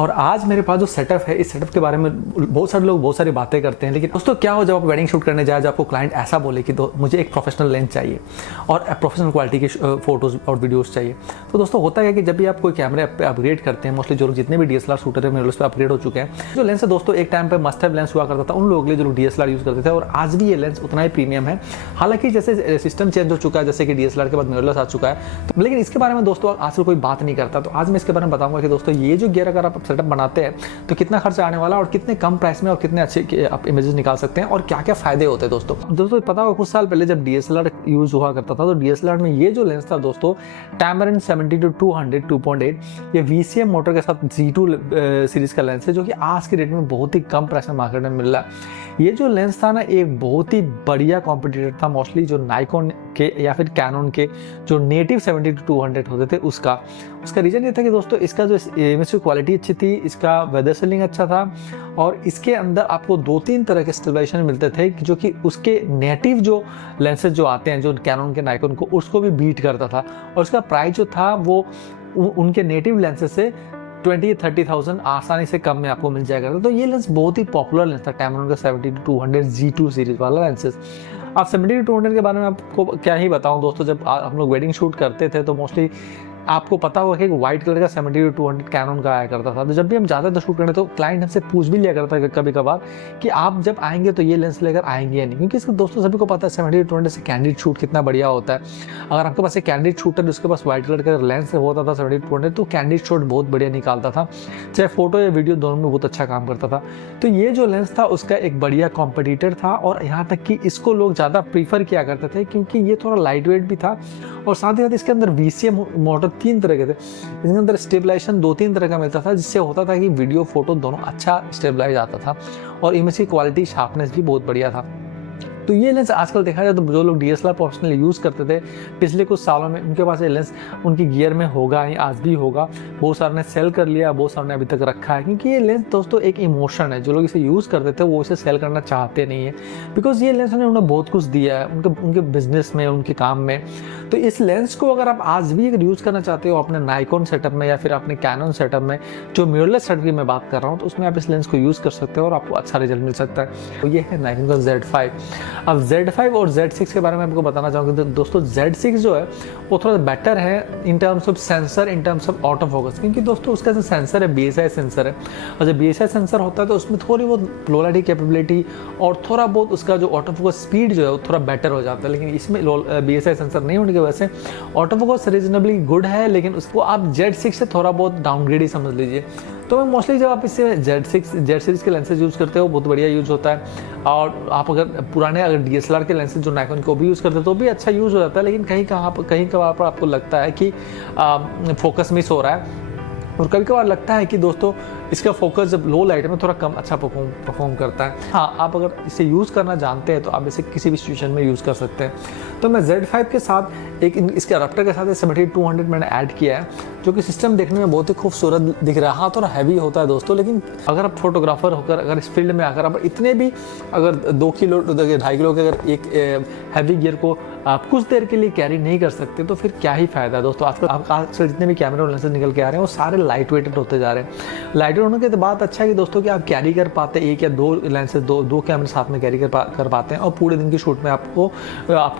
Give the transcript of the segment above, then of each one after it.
और आज मेरे पास जो सेटअप है, इस सेटअप के बारे में बहुत सारे लोग बहुत सारी बातें करते हैं, लेकिन दोस्तों क्या हो जब आप वेडिंग शूट करने जाए, जब आपको क्लाइंट ऐसा बोले कि मुझे एक प्रोफेशनल लेंस चाहिए और प्रोफेशनल क्वालिटी के फोटोज और वीडियोस चाहिए। तो दोस्तों होता है कि जब भी आप कोई कैमरे पे अपग्रेड करते हैं, मोस्टली जो लोग जितने भी DSLR शूटर है मिररलेस पे अपग्रेड हो चुके हैं। जो लेंस है दोस्तों एक टाइम पे मस्ट हैव लेंस हुआ करता था उन लोगों के लिए जो लोग DSLR यूज़ करते थे, और आज भी ये लेंस उतना ही प्रीमियम है। हालांकि जैसे सिस्टम चेंज हो चुका है, जैसे कि DSLR के बाद मिररलेस आ चुका है, तो लेकिन इसके बारे में दोस्तों आजकल कोई बात नहीं करता। तो आज मैं इसके बारे में बताऊंगा कि दोस्तों ये जो गियर अगर आप सेटअप बनाते हैं तो कितना खर्चा आने वाला और कितने कम प्राइस में और कितने अच्छे आप इमेजेस निकाल सकते हैं और क्या क्या फायदे होते हैं। दोस्तों पता होगा कुछ साल पहले जब DSLR यूज हुआ करता था, तो DSLR में ये जो लेंस था दोस्तों Tamron 70-200 2.8, ये VCM मोटर के साथ Z2 सीरीज का लेंस है, जो कि आज के डेट में बहुत ही कम प्राइस में मार्केट में मिल रहा है। ये जो लेंस था ना, एक बहुत ही बढ़िया कॉम्पिटिटर था मोस्टली जो नाइकॉन के या फिर कैनन के जो नेटिव 70-200 होते थे उसका रीजन ये था कि दोस्तों इसका जो इमेज की क्वालिटी अच्छी थी, इसका वेदर सेलिंग अच्छा था, और इसके अंदर आपको 2-3 तरह के स्टेबलाइजेशन मिलते थे जो कि उसके नेटिव जो लेंसेज जो आते हैं जो कैनन के नाइकॉन को, उसको भी बीट करता था। और उसका प्राइस जो था वो उनके नेटिव लेंसेज से 20-30,000 आसानी से कम में आपको मिल जाएगा। तो ये लेंस बहुत ही पॉपुलर लेंस था, Tamron का 70-200 Z2 सीरीज वाला लेंसेज। अब 70-200 के बारे में आपको क्या ही बताऊं दोस्तों, जब हम लोग वेडिंग शूट करते थे तो मोस्टली आपको पता होगा कि एक व्हाइट कलर का 70-200 कैनन का आया करता था। तो जब भी हम जाते थे शूट करने तो क्लाइंट हमसे पूछ भी लिया करता था कभी कभार कि आप जब आएंगे तो ये लेंस लेकर आएंगे या नहीं, क्योंकि इसके दोस्तों सभी को पता है 70-200 से कैंडिड शूट कितना बढ़िया होता है। अगर आपके पास एक कैंडिड शूटर उसके पास व्हाइट कलर का लेंस होता था 70-200, तो कैंडिड शॉट बहुत बढ़िया निकालता था, चाहे फोटो या वीडियो दोनों में बहुत अच्छा काम करता था। तो ये जो लेंस था उसका एक बढ़िया कॉम्पिटिटर था, और यहाँ तक कि इसको लोग ज़्यादा प्रीफर किया करते थे क्योंकि ये थोड़ा लाइट वेट भी था, और साथ ही साथ इसके अंदर VCM मोटर 3 तरह के थे। इसके अंदर स्टेबलाइजेशन 2-3 तरह का मिलता था, जिससे होता था कि वीडियो फोटो दोनों अच्छा स्टेबलाइज आता था, और इमेज की क्वालिटी शार्पनेस भी बहुत बढ़िया था। तो ये लेंस आजकल देखा जाए तो जो लोग DSLR प्रोफेशनल यूज़ करते थे पिछले कुछ सालों में, उनके पास ये लेंस उनकी गियर में होगा ही, आज भी होगा। बहुत सारे ने सेल कर लिया, बहुत सारे ने अभी तक रखा है, क्योंकि ये लेंस दोस्तों एक इमोशन है। जो लोग इसे यूज़ करते थे वो इसे सेल करना चाहते नहीं है, बिकॉज ये लेंस ने उन्हें बहुत कुछ दिया है उनके बिजनेस में, उनके काम में। तो इस लेंस को अगर आप आज भी अगर यूज़ करना चाहते हो अपने नाइकॉन सेटअप में या फिर अपने कैनन सेटअप में, जो मिररलेस सेटअप की मैं बात कर रहा हूँ, तो उसमें आप इस लेंस को यूज़ कर सकते हो और आपको अच्छा रिजल्ट मिल सकता है। तो ये है नाइकॉन का Z5। अब Z5 और Z6 के बारे में आपको बताना चाहूँगा। तो दोस्तों Z6 जो है वो थोड़ा बेटर है in terms of sensor, in terms of auto focus, क्योंकि दोस्तों उसका जो सेंसर है BSI सेंसर है, और जब BSI सेंसर होता है तो उसमें थोड़ी बहुत पोलैरिटी कैपेबिलिटी और थोड़ा बहुत उसका जो ऑटो फोकस स्पीड जो है वो थोड़ा बेटर हो जाता है। लेकिन इसमें BSI सेंसर नहीं होने की वजह से ऑटो फोकस रीजनेबली गुड है, लेकिन उसको आप Z6 से थोड़ा बहुत डाउनग्रेड ही समझ लीजिए। तो मैं मोस्टली जब आप इससे Z सीरीज़ के लेंसेज यूज़ करते हो बहुत बढ़िया यूज़ होता है, और आप अगर पुराने DSLR के लेंसेज जो नाइकॉन को भी यूज़ करते हो तो भी अच्छा यूज़ हो जाता है। लेकिन कहीं कभार पर आपको लगता है कि फोकस मिस हो रहा है, और कभी कभार लगता है कि दोस्तों इसका फोकस जब लो लाइट में थोड़ा कम अच्छा परफॉर्म करता है। हाँ, आप अगर इसे यूज़ करना जानते हैं तो आप इसे किसी भी सिचुएशन में यूज़ कर सकते हैं। तो मैं Z5 के साथ एक इसके अडाप्टर के साथ 70-200 मैंने ऐड किया है, जो कि सिस्टम देखने में बहुत ही खूबसूरत दिख रहा है। हाँ, थोड़ा हैवी होता है दोस्तों, लेकिन अगर आप फोटोग्राफर होकर अगर इस फील्ड में आकर आप इतने भी अगर 2 किलो 2.5 किलो के अगर एक हैवी गियर को आप कुछ देर के लिए कैरी नहीं कर सकते तो फिर क्या ही फायदा है दोस्तों। आजकल जितने भी कैमरे और लेंसेज निकल के आ रहे हैं वो सारे लाइट वेटेड होते जा रहे हैं। लाइट वेट होने के बाद अच्छा है कि दोस्तों कि आप कैरी कर पाते हैं, एक या 2 लेंसेज दो कैमरे साथ में कैरी कर पाते हैं, और पूरे दिन की शूट में आपको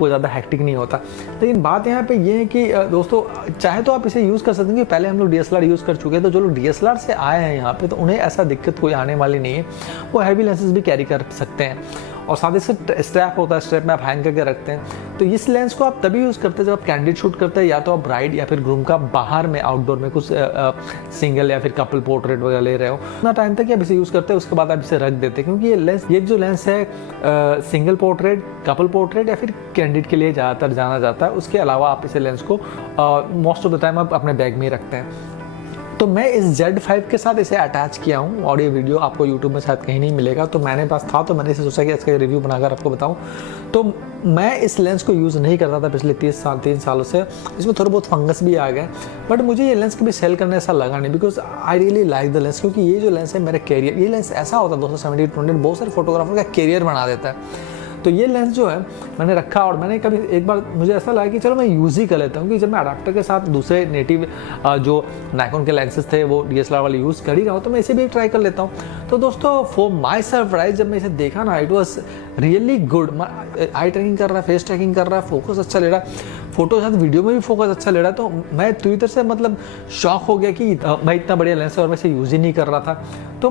ज़्यादा हैक्टिक नहीं होता। लेकिन बात यहाँ पे ये है कि दोस्तों चाहे तो आप इसे यूज़ कर सकते हैं, पहले हम लोग DSLR यूज़ कर चुके हैं, तो जो लोग DSLR से आए हैं यहाँ पे तो उन्हें ऐसा दिक्कत कोई आने वाली नहीं है, वो हैवी लेंसेज भी कैरी कर सकते हैं। और साथ ही साथ स्ट्रैप होता है, स्ट्रैप में आप हैंग करके रखते हैं। तो इस लेंस को आप तभी यूज़ करते हैं जब आप कैंडिड शूट करते हैं, या तो आप ब्राइड या फिर ग्रूम का बाहर में आउटडोर में कुछ सिंगल या फिर कपल पोर्ट्रेट वगैरह ले रहे हो, उतना टाइम तक आप इसे यूज़ करते हैं, उसके बाद आप इसे रख देते हैं। क्योंकि ये जो लेंस है सिंगल पोर्ट्रेट, कपल पोर्ट्रेट या फिर कैंडिड के लिए ज़्यादातर जाना जाता है। उसके अलावा आप इसे लेंस को मोस्ट ऑफ द टाइम आप अपने बैग में ही रखते हैं। तो मैं इस Z5 के साथ इसे अटैच किया हूँ, और ये वीडियो आपको YouTube में शायद कहीं नहीं मिलेगा, तो मैंने पास था तो मैंने इसे सोचा कि इसका रिव्यू बनाकर आपको बताऊँ। तो मैं इस लेंस को यूज़ नहीं करता था पिछले 3 सालों से, इसमें थोड़ा बहुत फंगस भी आ गया, बट मुझे ये लेंस कभी सेल करने ऐसा लगा नहीं, because I really like the lens. क्योंकि ये जो लेंस है मेरा कैरियर, ये लेंस ऐसा होता है दोस्तों 70-200 बहुत सारे फोटोग्राफर का कैरियर बना देता है। तो ये लेंस जो है मैंने रखा और मैंने कभी एक बार मुझे ऐसा लगा कि चलो मैं यूज़ ही कर लेता हूँ, कि जब मैं अडाप्टर के साथ दूसरे नेटिव जो नाइकॉन के लेंसेज थे वो DSLR वाले यूज़ कर ही रहा हूँ, तो मैं इसे भी ट्राई कर लेता हूँ। तो दोस्तों फॉर माई सरप्राइज जब मैं इसे देखा ना, it was really good. Eye tracking कर रहा है, फेस ट्रैकिंग कर रहा है, फोकस अच्छा ले रहा है, फोटो के साथ वीडियो में भी फोकस अच्छा ले रहा है। तो मैं पूरी तरह से मतलब शॉक हो गया कि मैं इतना बढ़िया लेंस है और मैं इसे यूज़ ही नहीं कर रहा था। तो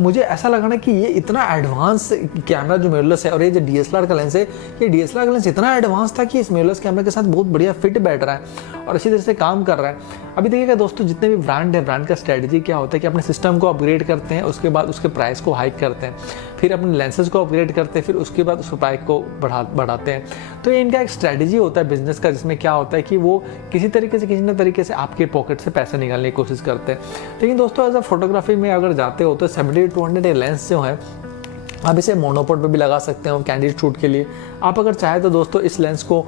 मुझे ऐसा लगा ना कि ये इतना एडवांस कैमरा जो मिररलेस है और ये जो DSLR का लेंस है, ये DSLR का लेंस इतना एडवांस था कि इस मिररलेस कैमरे के साथ बहुत बढ़िया फिट बैठ रहा है और अच्छी तरह से काम कर रहा है। अभी देखिएगा दोस्तों, जितने भी ब्रांड है, ब्रांड का स्ट्रेटजी क्या होता है कि अपने सिस्टम को अपग्रेड करते हैं, उसके बाद उसके प्राइस को हाइक करते हैं, फिर अपने लेंसेज को अपग्रेड करते हैं, फिर उसके बाद उसके प्राइस को बढ़ाते हैं। तो ये इनका एक स्ट्रेटजी होता है बिजनेस का, जिसमें क्या होता है कि वो किसी न तरीके से आपके पॉकेट से पैसे निकालने की कोशिश करते हैं। लेकिन दोस्तों एज अ फोटोग्राफी में अगर जाते हो तो 70-200 लेंस जो है, आप इसे मोनोपोड पे भी लगा सकते हो कैंडिड शूट के लिए। आप अगर चाहे तो दोस्तों इस लेंस को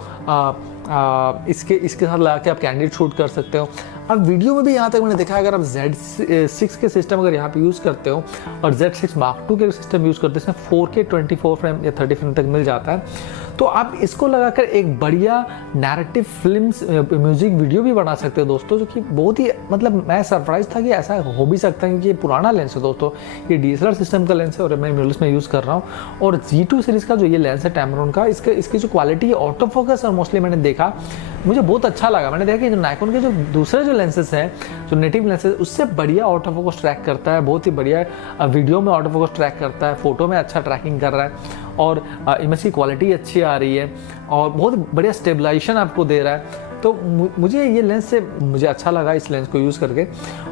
इसके साथ लगा के आप कैंडिड शूट कर सकते हो। अब वीडियो में भी यहाँ तक मैंने देखा है, अगर आप Z6 के सिस्टम अगर यहाँ पे यूज़ करते हो और Z6 Mark II के सिस्टम यूज़ करते हो, इसमें 4K 24 फ्रेम या 30 फ्रेम तक मिल जाता है। तो आप इसको लगाकर एक बढ़िया नैरेटिव फिल्म्स म्यूजिक वीडियो भी बना सकते हो दोस्तों, जो कि बहुत ही मतलब मैं सरप्राइज था कि ऐसा हो भी सकता है, क्योंकि ये पुराना लेंस है दोस्तों, ये DSLR सिस्टम का लेंस है और मैं मिररलेस में यूज़ कर रहा हूँ। और G2 सीरीज़ का जो ये लेंस है Tamron का, इसकी जो क्वालिटी है, ऑटो फोकस और मोस्टली मैंने देखा, मुझे बहुत अच्छा लगा। मैंने देखा कि जो नाइकॉन के जो दूसरे जो लेंसेज हैं, जो नेटिव लेंसेज, उससे बढ़िया ऑटो फोकस ट्रैक करता है, बहुत ही बढ़िया वीडियो में ऑटो फोकस ट्रैक करता है, फोटो में अच्छा ट्रैकिंग कर रहा है और इमेज की क्वालिटी अच्छी आ रही है और बहुत बढ़िया स्टेबलाइजेशन आपको दे रहा है। तो मुझे ये लेंस से मुझे अच्छा लगा इस लेंस को यूज़ करके।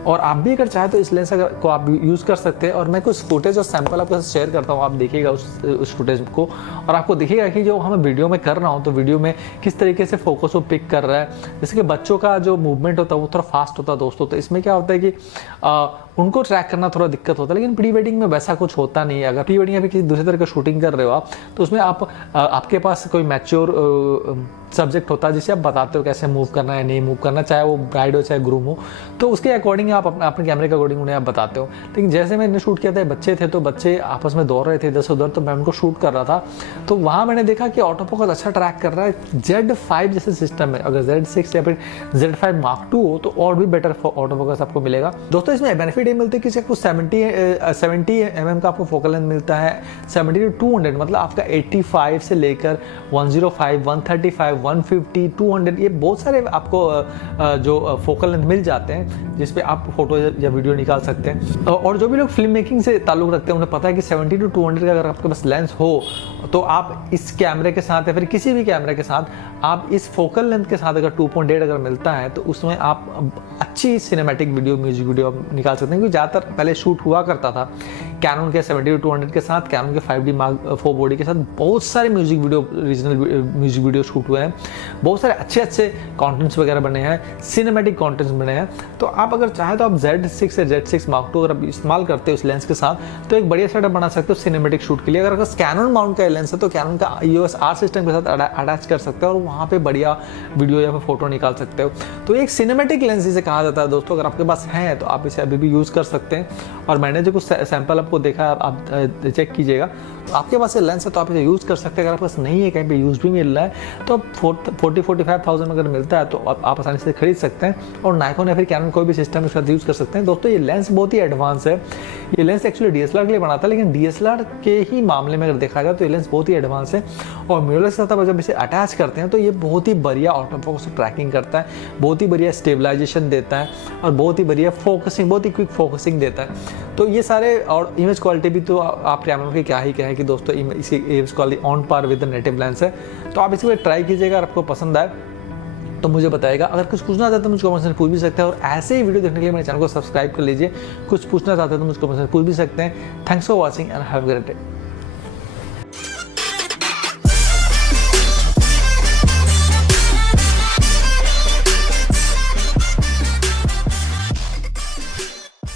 और आप भी अगर चाहे तो इस लेंस को आप यूज़ कर सकते हैं। और मैं कुछ फुटेज और सैंपल आपके साथ शेयर करता हूँ, आप देखिएगा उस फुटेज को और आपको दिखेगा कि जो हमें वीडियो में कर रहा हूँ तो वीडियो में किस तरीके से फोकस को पिक कर रहा है। जैसे कि बच्चों का जो मूवमेंट होता है वो थोड़ा फास्ट होता है दोस्तों, तो इसमें क्या होता है कि उनको ट्रैक करना थोड़ा दिक्कत होता है। लेकिन प्री वेडिंग में वैसा कुछ होता नहीं है। अगर प्री वेडिंग या फिर किसी दूसरे तरह का शूटिंग कर रहे हो आप, तो उसमें आपके पास कोई मैच्योर सब्जेक्ट होता है जिसे आप बताते हो कैसे मूव करना है, नहीं मूव करना, चाहे वो ब्राइड हो चाहे ग्रूम हो, तो उसके अकॉर्डिंग आप अपने कैमरे के अकॉर्डिंग उन्हें आप बताते हो। लेकिन जैसे मैंने शूट किया था, बच्चे थे तो बच्चे आपस में दौड़ रहे थे इधर से उधर, तो मैं उनको शूट कर रहा था, तो वहाँ मैंने देखा कि ऑटो फोकस अच्छा ट्रैक कर रहा है। Z5 जैसे सिस्टम है, अगर Z6 या फिर Z5 Mark II हो तो और भी बेटर ऑटो फोकस आपको मिलेगा। दोस्तों इसमें बेनिफिट ये मिलते हैं कि आपको 70 mm का आपको फोकल लेंथ मिलता है, 70 to 200 मतलब आपका 85 से लेकर 105, 135, 150, 200, ये बहुत सारे आपको जो फोकल लेंथ मिल जाते हैं जिस पे आप फोटो या वीडियो निकाल सकते हैं। और जो भी लोग फिल्म मेकिंग से ताल्लुक़ रखते हैं उन्हें पता है कि 70 to 200 का अगर आपके पास लेंस हो तो आप इस कैमरे के साथ या फिर किसी भी कैमरे के साथ आप इस फोकल लेंथ के साथ अगर 2.8 अगर मिलता है तो उसमें आप अच्छी सिनेमैटिक वीडियो, म्यूजिक वीडियो आप निकाल सकते हैं। क्योंकि ज़्यादातर पहले शूट हुआ करता था कैनन के 70 to 200 के साथ, कैनन के 5D Mark IV बॉडी के साथ बहुत सारे music video, regional music video shoot हुए हैं, बहुत सारे अच्छे कंटेंट्स वगैरह बने हैं, सिनेमैटिक कंटेंट्स बने हैं। तो आप अगर चाहे तो आप Z6 या Z6 Mark II अगर आप इस्तेमाल करते हो इस लेंस के साथ तो एक बढ़िया सेटअप बना सकते हो सिनेमैटिक शूट के लिए। अगर कैनन माउंट का लेंस है तो कैनन का EOS R सिस्टम के साथ अटैच कर सकते हो और वहाँ पे बढ़िया वीडियो या फिर फोटो निकाल सकते हो। तो एक सिनेमैटिक लेंस इसे कहा जाता है दोस्तों। अगर आपके पास है तो आप इसे अभी भी यूज़ कर सकते हैं। और मैंने जो कुछ सैंपल आपको देखा, आप चेक कीजिएगा, तो आपके पास ये लेंस है तो आप इसे यूज़ कर सकते हैं। अगर आपके पास नहीं है, कहीं पे यूज़ भी मिल रहा है तो 40-45,000 अगर मिलता है तो आप आसानी से खरीद सकते हैं और नाइकॉन या फिर कैनन कोई भी सिस्टम उसके साथ यूज़ कर सकते हैं। दोस्तों ये लेंस बहुत ही एडवांस है। ये लेंस एक्चुअली DSLR के लिए बना था, लेकिन DSLR के ही मामले में अगर देखा जाए तो ये लेंस बहुत ही एडवांस है। और मिररलेस के साथ जब इसे अटैच करते हैं तो ये बहुत ही बढ़िया ऑटो फोकस ट्रैकिंग करता है, बहुत ही बढ़िया स्टेबलाइजेशन देता है और बहुत ही बढ़िया फोकसिंग, बहुत ही क्विक फोकसिंग देता है। तो ये सारे और इमेज क्वालिटी भी तो आप कैमरा के क्या ही कहें कि दोस्तों इसी image quality on par with the native lens है। तो आप इसे ट्राई कीजिएगा, अगर आपको पसंद आए तो मुझे बताइएगा। अगर कुछ पूछना चाहते हैं तो मुझको कमेंट में पूछ भी सकते हैं और ऐसे ही वीडियो देखने के लिए मेरे चैनल को सब्सक्राइब कर लीजिए। कुछ पूछना चाहते हैं तो मुझको कमेंट में पूछ भी सकते हैं। Thanks for watching and have a great day.